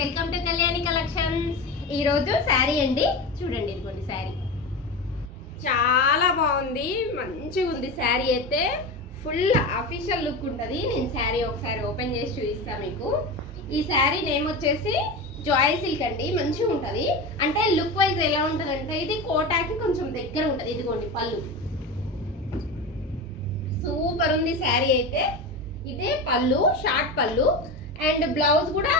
Welcome to Kalyani collections. ఈ రోజు శారీ అండి, చూడండి ఇదిగోండి శారీ. చాలా బాగుంది, మంచిగా ఉంది శారీ. అయితే ఫుల్ అఫీషియల్ లుక్ ఉంటుంది. నేను శారీ ఒకసారి ఓపెన్ చేసి చూపిస్తాను మీకు. ఈ శారీ నేమ్ వచ్చేసి జాయ్ సిల్క్ అండి. మంచిగా ఉంటుంది. అంటే లుక్ వైజ్ ఎలా ఉంటుంది అంటే ఇది కోటాకి కొంచెం దగ్గర ఉంటుంది. ఇదిగోండి పళ్ళు, సూపర్ ఉంది శారీ. అయితే ఇదే పళ్ళు, షార్ట్ పళ్ళు, అండ్ బ్లౌజ్ కూడా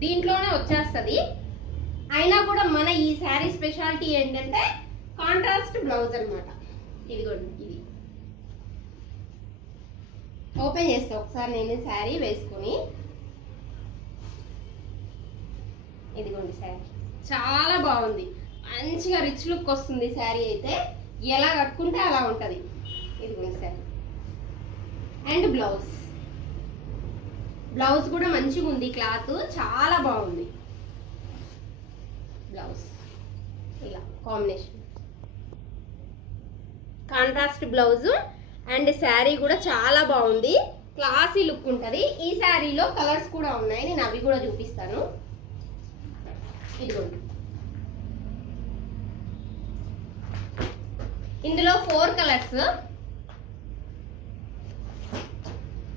దీంట్లోనే వచ్చేస్తుంది. అయినా కూడా మన ఈ శారీ స్పెషాలిటీ ఏంటంటే కాంట్రాస్ట్ బ్లౌజ్ అనమాట. ఇదిగోండి, ఇది ఓపెన్ చేస్తా ఒకసారి నేను శారీ వేసుకొని. ఇదిగోండి శారీ చాలా బాగుంది, మంచిగా రిచ్ లుక్ వస్తుంది శారీ. అయితే ఎలా కట్టుకుంటే అలా ఉంటుంది. ఇదిగోండి శారీ అండ్ బ్లౌజ్ కూడా మంచిగా ఉంది, క్లాత్ చాలా బాగుంది. బ్లౌజ్ ఇలా combination contrast blouse and sari కూడా చాలా బాగుంది, క్లాసీ లుక్ ఉంటుంది. ఈ శారీలో కలర్స్ కూడా ఉన్నాయి, నేను అవి కూడా చూపిస్తాను. ఇదిగోండి, ఇందులో 4 కలర్స్.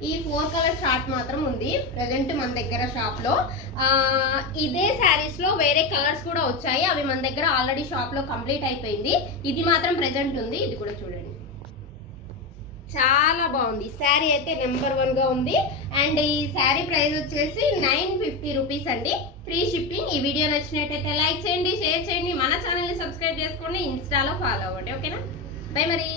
ఈ 4 కలర్ షార్ట్ మాత్రం ఉంది ప్రజెంట్ మన దగ్గర షాప్ లో. ఇదే శారీస్ లో వేరే కలర్స్ కూడా వచ్చాయి, అవి మన దగ్గర ఆల్రెడీ షాప్ లో కంప్లీట్ అయిపోయింది. ఇది మాత్రం ప్రెజెంట్ ఉంది, ఇది కూడా చూడండి. చాలా బాగుంది శారీ, అయితే నెంబర్ 1 గా ఉంది. అండ్ ఈ శారీ ప్రైస్ వచ్చేసి 950 రూపీస్ అండి, ఫ్రీ షిప్పింగ్. ఈ వీడియో నచ్చినట్టయితే లైక్ చేయండి, షేర్ చేయండి, మన ఛానల్ ని సబ్స్క్రైబ్ చేసుకోండి, ఇన్స్టాలో ఫాలో అవ్వండి. ఓకేనా, బై మరి.